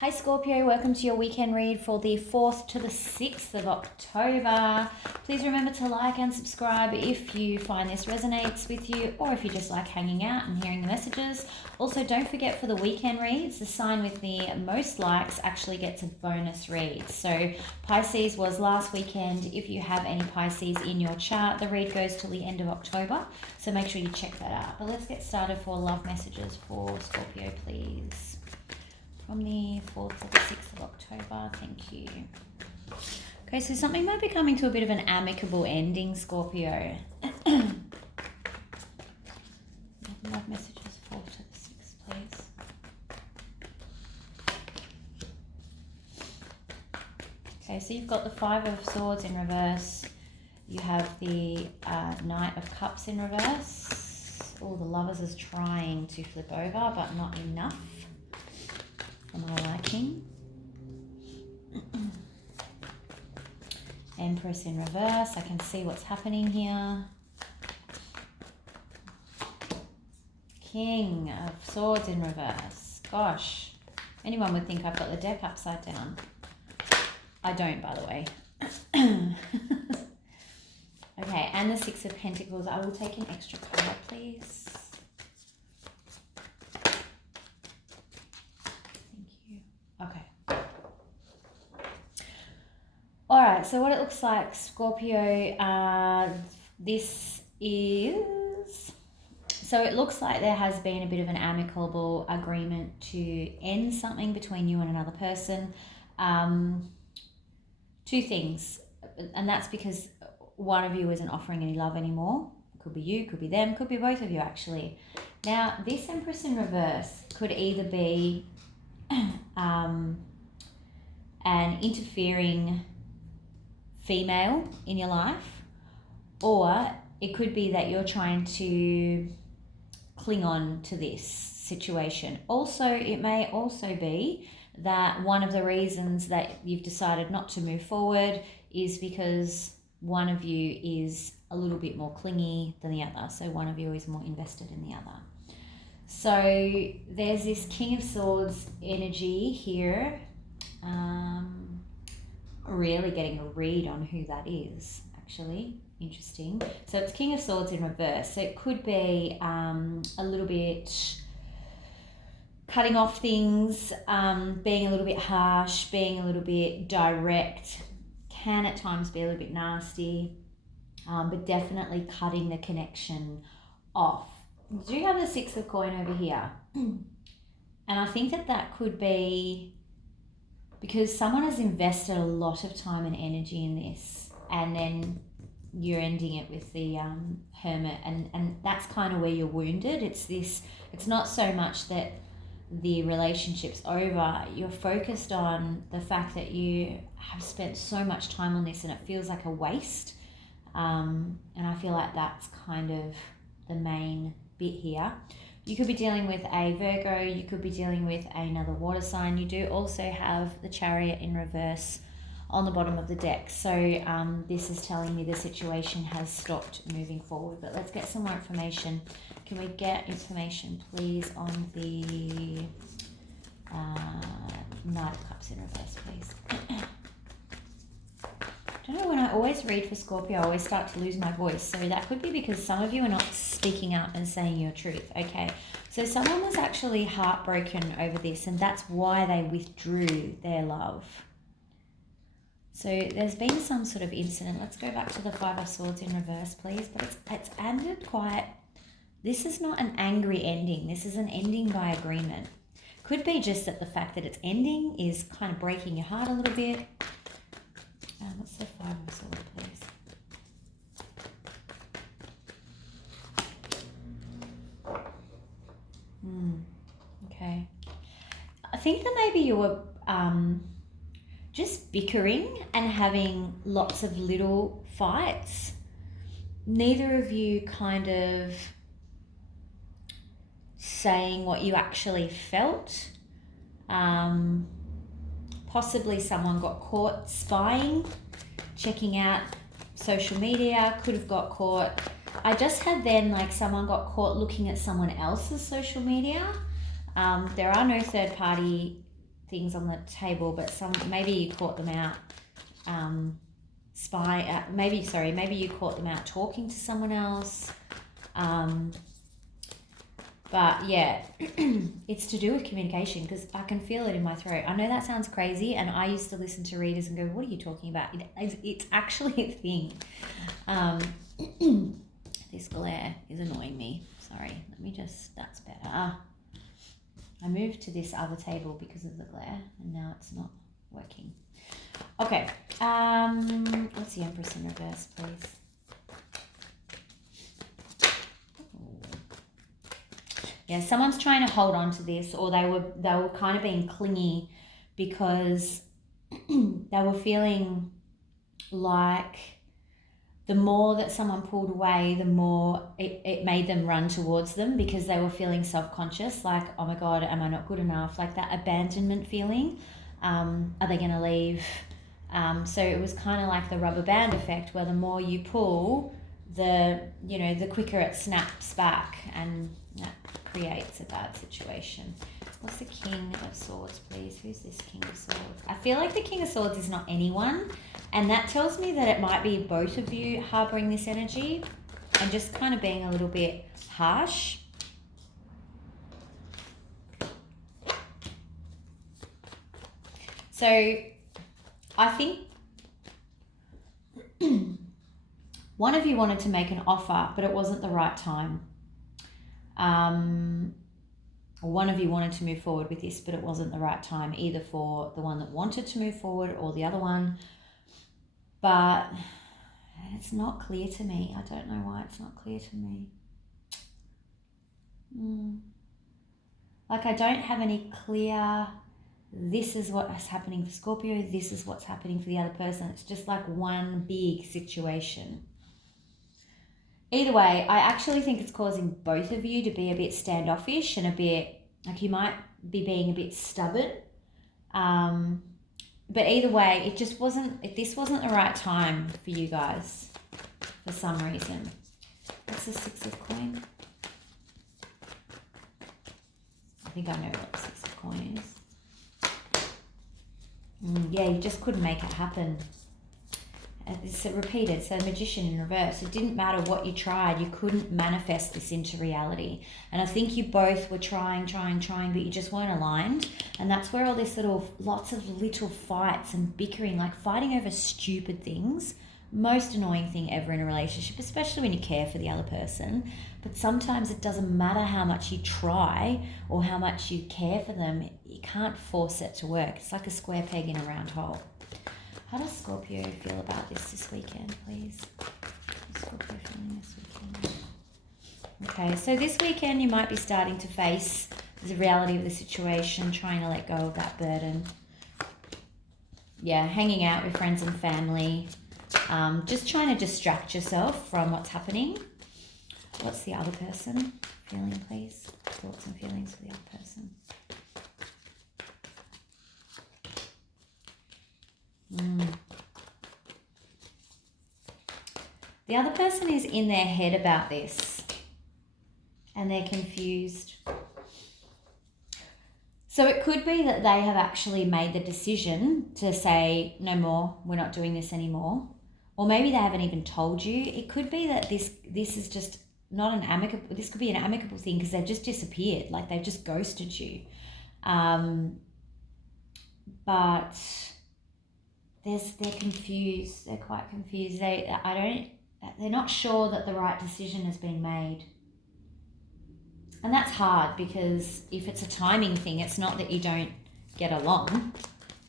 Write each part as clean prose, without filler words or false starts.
Hi Scorpio, welcome to your weekend read for the 4th to the 6th of October. Please remember to like and subscribe if you find this resonates with you or if you just like hanging out and hearing the messages. Also, don't forget for the weekend reads, the sign with the most likes actually gets a bonus read. So Pisces was last weekend. If you have any Pisces in your chart, the read goes till the end of October. So make sure you check that out. But let's get started for love messages for Scorpio, please. From the 4th to the 6th of October, thank you. Okay, so something might be coming to a bit of an amicable ending, Scorpio. Love messages 4th to the 6th, please. Okay, so you've got the 5 of Swords in reverse. You have the Knight of Cups in reverse. Oh, the Lovers is trying to flip over, but not enough for my liking. Empress in reverse. I can see what's happening here. King of Swords in reverse. Gosh, anyone would think I've got the deck upside down. I don't, by the way. Okay, and the 6 of Pentacles. I will take an extra card, please. Okay. All right, so what it looks like, Scorpio, this is... So it looks like there has been a bit of an amicable agreement to end something between you and another person. Two things, and that's because one of you isn't offering any love anymore. It could be you, could be them, could be both of you actually. Now, this Empress in reverse could either be an interfering female in your life, or it could be that you're trying to cling on to this situation. Also, it may also be that one of the reasons that you've decided not to move forward is because one of you is a little bit more clingy than the other. So one of you is more invested in the other. So there's this King of Swords energy here. Really getting a read on who that is, actually. Interesting. So it's King of Swords in reverse. So it could be a little bit cutting off things, being a little bit harsh, being a little bit direct, can at times be a little bit nasty, but definitely cutting the connection off. Do you have the 6 of coin over here? And I think that could be because someone has invested a lot of time and energy in this, and then you're ending it with the Hermit, and that's kind of where you're wounded. It's not so much that the relationship's over. You're focused on the fact that you have spent so much time on this and it feels like a waste. And I feel like that's kind of the main bit here. You could be dealing with a Virgo, you could be dealing with another water sign. You do also have the Chariot in reverse on the bottom of the deck. So this is telling me the situation has stopped moving forward. But let's get some more information. Can we get information, please, on the Knight of Cups in reverse, please? I don't know, when I always read for Scorpio, I always start to lose my voice. So that could be because some of you are not speaking up and saying your truth. Okay, so someone was actually heartbroken over this, and that's why they withdrew their love. So there's been some sort of incident. Let's go back to the 5 of Swords in reverse, please. But it's ended quite... This is not an angry ending. This is an ending by agreement. Could be just that the fact that it's ending is kind of breaking your heart a little bit. What's the 5 of Swords, please? Okay. I think that maybe you were just bickering and having lots of little fights. Neither of you kind of saying what you actually felt. Possibly someone got caught spying, checking out social media, could have got caught. I just had then like someone got caught looking at someone else's social media. There are no third party things on the table, but maybe you caught them out maybe you caught them out talking to someone else. But yeah, it's to do with communication, because I can feel it in my throat. I know that sounds crazy, and I used to listen to readers and go, what are you talking about? It's actually a thing. This glare is annoying me. Sorry, that's better. I moved to this other table because of the glare, and now it's not working. Okay, what's the Empress in reverse, please? Yeah, someone's trying to hold on to this, or they were kind of being clingy because they were feeling like the more that someone pulled away, the more it made them run towards them, because they were feeling self-conscious, like, oh my God, am I not good enough? Like that abandonment feeling. Are they going to leave? So it was kind of like the rubber band effect, where the more you pull, the quicker it snaps back, and that creates a bad situation. What's the King of Swords, please? Who's this King of Swords? I feel like the King of Swords is not anyone, and that tells me that it might be both of you harboring this energy and just kind of being a little bit harsh. So I think one of you wanted to make an offer, but it wasn't the right time. One of you wanted to move forward with this, but it wasn't the right time, either for the one that wanted to move forward or the other one. But it's not clear to me. I don't know why it's not clear to me. Like, I don't have any clear, this is what's happening for Scorpio, this is what's happening for the other person. It's just like one big situation. Either way, I actually think it's causing both of you to be a bit standoffish and a bit, like, you might be being a bit stubborn. But either way, this wasn't the right time for you guys for some reason. What's the Six of Coin? I think I know what the Six of Coin is. Yeah, you just couldn't make it happen. It's repeated, so Magician in reverse. It didn't matter what you tried, you couldn't manifest this into reality. And I think you both were trying, but you just weren't aligned. And that's where all this lots of little fights and bickering, like fighting over stupid things, most annoying thing ever in a relationship, especially when you care for the other person. But sometimes it doesn't matter how much you try or how much you care for them, you can't force it to work. It's like a square peg in a round hole. How does Scorpio feel about this weekend, please? How's Scorpio feeling this weekend? Okay, so this weekend you might be starting to face the reality of the situation, trying to let go of that burden. Yeah, hanging out with friends and family. Just trying to distract yourself from what's happening. What's the other person feeling, please? Thoughts and feelings for the other person. The other person is in their head about this and they're confused. So it could be that they have actually made the decision to say, no more, we're not doing this anymore. Or maybe they haven't even told you. It could be that this is just not an amicable, this could be an amicable thing because they've just disappeared, like they've just ghosted you. But they're confused. They're quite confused. They're not sure that the right decision has been made. And that's hard because if it's a timing thing, it's not that you don't get along.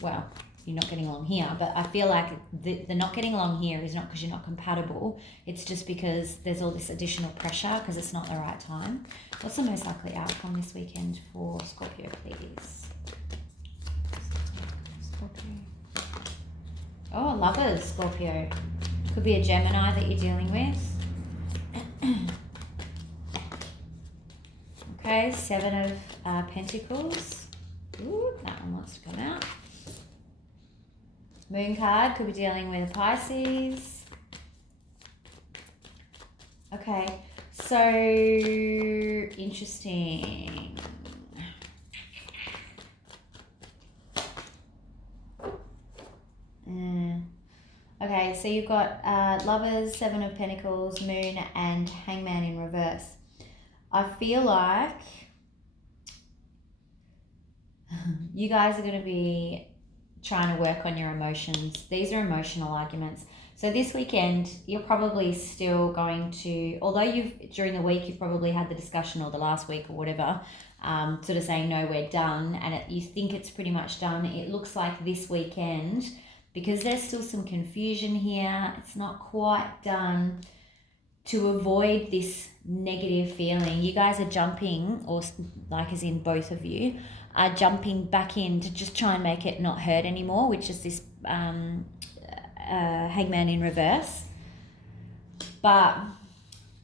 Well, you're not getting along here, but I feel like the not getting along here is not because you're not compatible. It's just because there's all this additional pressure because it's not the right time. What's the most likely outcome this weekend for Scorpio, please? Scorpio. Oh, Lovers, Scorpio. Could be a Gemini that you're dealing with. Okay, Seven of Pentacles. Ooh, that one wants to come out. Moon card, could be dealing with a Pisces. Okay, so interesting. Okay, so you've got Lovers, Seven of Pentacles, Moon, and Hangman in reverse. I feel like you guys are going to be trying to work on your emotions. These are emotional arguments. So this weekend, you're probably still going to, although during the week, you've probably had the discussion, or the last week or whatever, sort of saying, no, we're done, and you think it's pretty much done. It looks like this weekend, because there's still some confusion here, it's not quite done. To avoid this negative feeling, you guys are jumping, or like as in both of you, are jumping back in to just try and make it not hurt anymore, which is this Hangman in reverse. But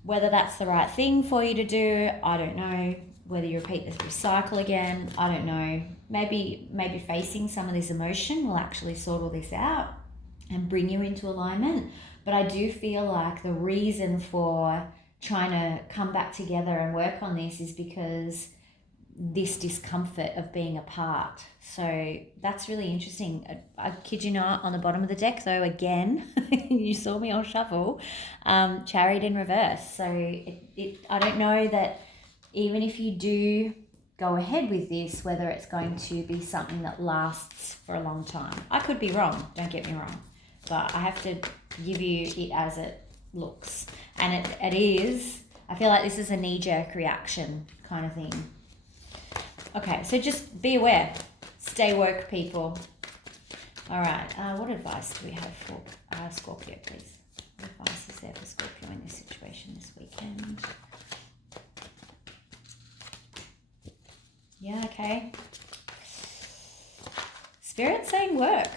whether that's the right thing for you to do, I don't know. Whether you repeat this cycle again, I don't know. Maybe facing some of this emotion will actually sort all this out and bring you into alignment. But I do feel like the reason for trying to come back together and work on this is because this discomfort of being apart. So that's really interesting. I kid you not, on the bottom of the deck though, again, you saw me on shuffle, Chariot in reverse. So I don't know that even if you do go ahead with this, whether it's going to be something that lasts for a long time. I could be wrong, don't get me wrong, but I have to give you it as it looks. And it is, I feel like this is a knee-jerk reaction kind of thing. Okay, so just be aware. Stay woke, people. All right, what advice do we have for Scorpio, please? What advice is there for Scorpio in this situation this weekend? Yeah, okay. Spirit's saying work.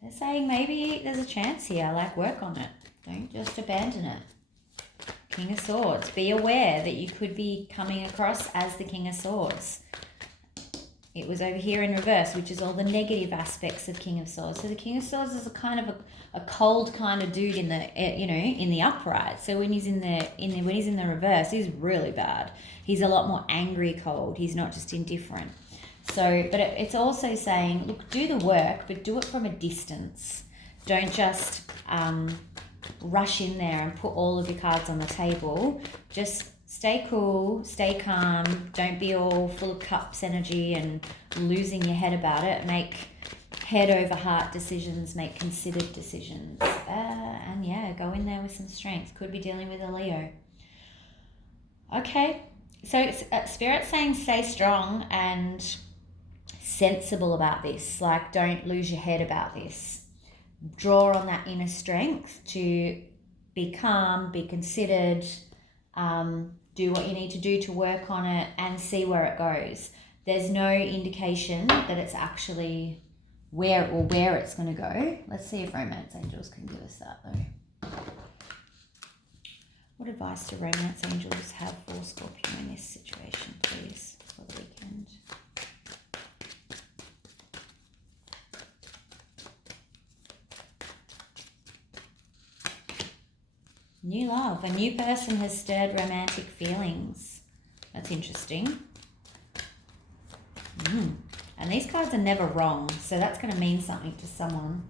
They're saying maybe there's a chance here, like work on it. Don't just abandon it. King of Swords. Be aware that you could be coming across as the King of Swords. It was over here in reverse, which is all the negative aspects of King of Swords. So the King of Swords is a kind of a cold kind of dude in the in the upright. So when he's in the reverse, he's really bad. He's a lot more angry, cold. He's not just indifferent. So, but it's also saying, look, do the work, but do it from a distance. Don't just rush in there and put all of your cards on the table. Just stay cool, stay calm. Don't be all full of cups energy and losing your head about it. Make head over heart decisions, make considered decisions. And yeah, go in there with some strength. Could be dealing with a Leo. Okay, so Spirit's saying stay strong and sensible about this. Like, don't lose your head about this. Draw on that inner strength to be calm, be considered, do what you need to do to work on it and see where it goes. There's no indication that it's actually where it's going to go. Let's see if Romance Angels can give us that though. What advice do Romance Angels have for Scorpio in this situation, please, for the weekend? New love. A new person has stirred romantic feelings. That's interesting. And these cards are never wrong, so that's going to mean something to someone.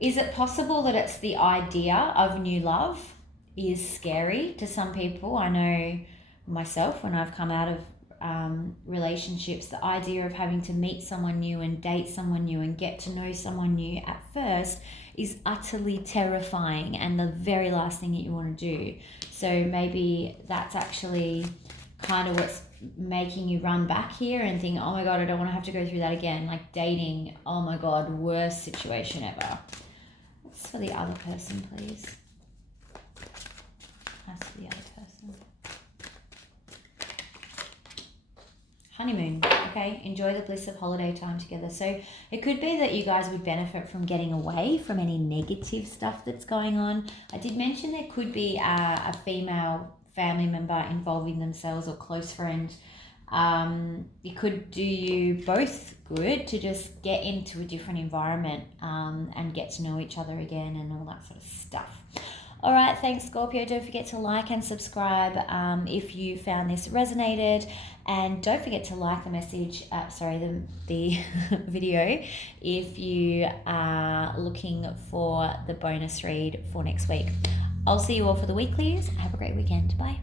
Is it possible that it's the idea of new love is scary to some people? I know myself, when I've come out of relationships, the idea of having to meet someone new and date someone new and get to know someone new at first is utterly terrifying and the very last thing that you want to do. So maybe that's actually kind of what's making you run back here and think, oh my God, I don't want to have to go through that again. Like dating, oh my God, worst situation ever. What's for the other person, please? That's for the other person. Honeymoon. Okay, enjoy the bliss of holiday time together. So it could be that you guys would benefit from getting away from any negative stuff that's going on. I did mention there could be a female family member involving themselves or close friend. It could do you both good to just get into a different environment and get to know each other again and all that sort of stuff. All right, thanks, Scorpio. Don't forget to like and subscribe if you found this resonated, and don't forget to like the message. The video if you are looking for the bonus read for next week. I'll see you all for the weeklies. Have a great weekend. Bye.